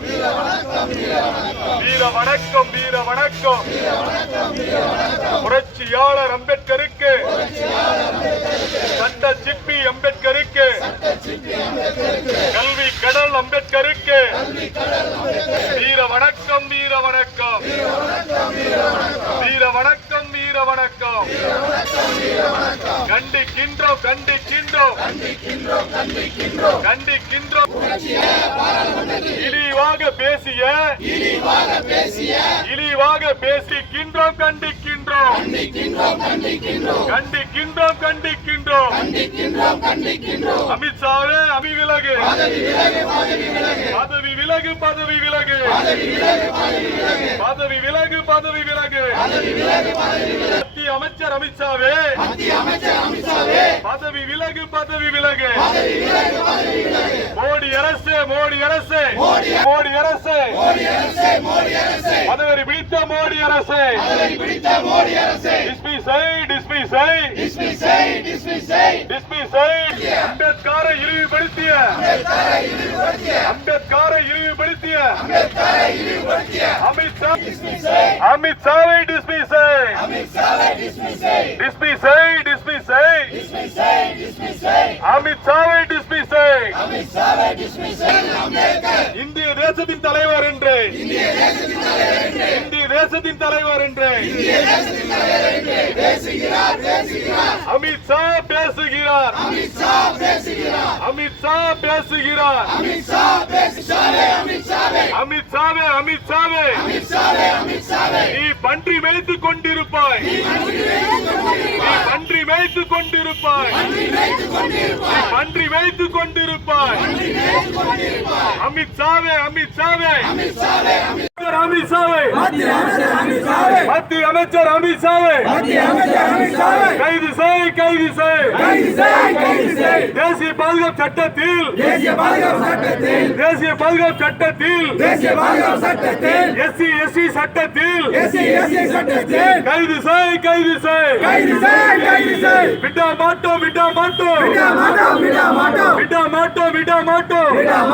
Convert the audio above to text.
வணக்கம். வீர வணக்கம் வீர வணக்கம் புரட்சியாளர் அம்பேத்கருக்கு. சட்ட சிப்பி அம்பேத்கருக்கு. கல்வி கடல் அம்பேத்கருக்கு. வீர வணக்கம் வீர வணக்கம் வீர வணக்கம் வீர வணக்கம் கண்டிக்கின்றோம் கண்டிக்கின்றோம். கண்டிக்கின்றோம் இழிவாக பேசிய இழிவாக பேசிக்கின்றோம் கண்டிக்கின்றோம். கண்டிக்கின்றோம் கண்டிக்கின்றோம். அமித்ஷாவே அமி விலகு. பதவி விலகு பதவி விலகு. பதவி விலகு பதவி விலகு. மத்திய அமைச்சர் அமித்ஷாவே. பதவி விலகு பதவி விலகு. மோடி அரசு மோடி அரசு. மோடி அரசு. பதவி பிடித்த மோடி அரசு. டிஸ்மி செய் டிஸ்மி செய் டிஸ்மி செய் அம்பேத்கரை இழிவுபடுத்திய அம்பேத்கரை இழிவுபடுத்திய அமித்ஷா அமித்ஷாவை டிஸ்மி செய் டிஸ்மி செய் டிஸ்மி செய் அமித்ஷாவை டிஸ்மி செய் இந்திய தேசத்தின் தலைவர் என்று. இந்திய தேசத்தின் தலைவர் என்று. அமித்ஷா பேசுகிறார். அமித்ஷா பேசுகிறார். அமித்ஷாவே அமித்ஷாவே நீ பன்றி மேய்த்துக் கொண்டிருப்பாய். நீ பன்றி மேய்த்துக் கொண்டிருப்பாய். பன்றி மேய்த்துக் கொண்டிருப்பாய். அமித்ஷாவே அமித்ஷாவே அமித்ஷாவே மத்திய அமைச்சர் அமித்ஷாவே கைது செய் கைது செய் தேசிய பாதுகாப்பு சட்டத்தில் தேசிய பாதுகாப்பு சட்டத்தில் தேசிய பாதுகாப்பு சட்டத்தில் தேசிய பாதுகாப்பு சட்டத்தில் எஸ்சி எஸ்சி சட்டத்தில் எஸ்சி எஸ்சி சட்டத்தில் கைது செய் கைது செய் கைது செய் கைது செய் விட மாட்டோம் விட மாட்டோம் விட மாட்டோம் விட மாட்டோம் விட மாட்டோம் விட மாட்டோம் விட மாட்டோம்